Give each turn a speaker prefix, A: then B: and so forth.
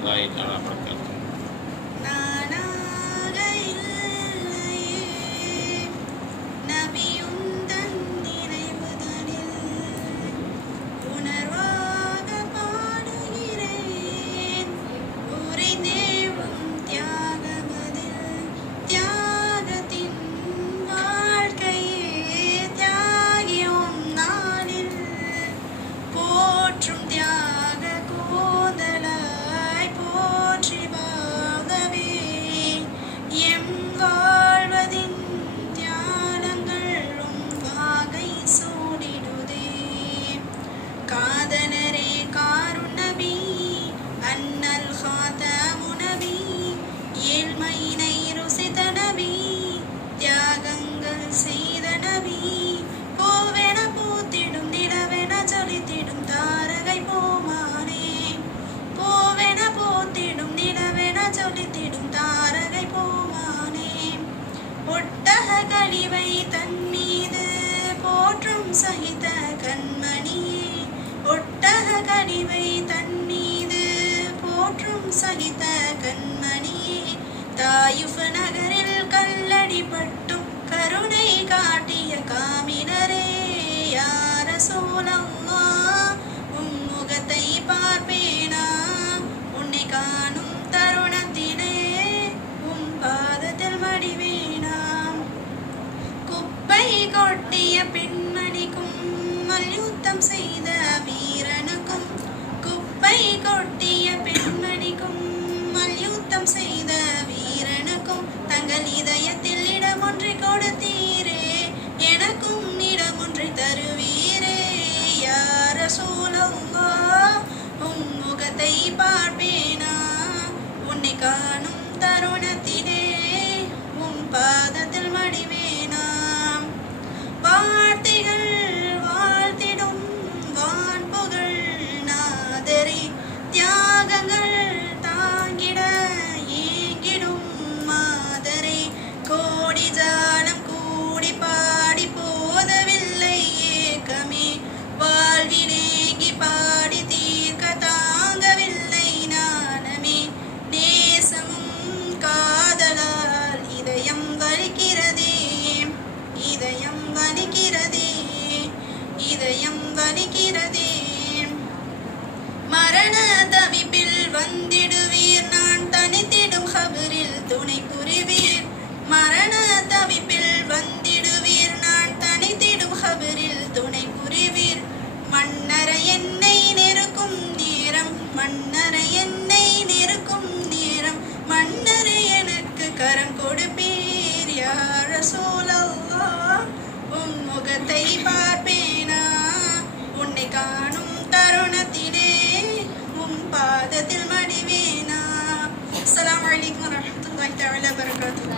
A: cuando hay la கொட்டிய பெண்மணிக்கும் மல்யுத்தம் செய்த வீரனுக்கும் குப்பை கொட்டிய பெண்மணிக்கும் மல்யுத்தம் செய்த வீரனுக்கும் தங்கள் இதயத்தில் இடம் ஒன்றை கொடுத்தீரே எனக்கும் இடம் ஒன்றை தருவீரே. யார சூழங்கோ உன் முகத்தை பார்ப்பேனா? உன்னை காணும் தருணத்திலே உன் பா வலிக்கிறதே இதயம் வலிக்கிறதே. மரண தவிப்பில் வந்திடுவீர் நான் தனித்திடும் கபரில் துணை புரிவீர். மரண தவிப்பில் வந்திடுவீர் நான் தனித்திடும் கபரில் துணை புரிவீர். மன்னர என்னை நெருக்கும் நேரம் மன்னர என்னை நெருக்கும் நேரம். மன்னரை எனக்கு கரம் கொடுப்பீர் யார் சோழவா
B: warahmatullahi taala wabarakatuh.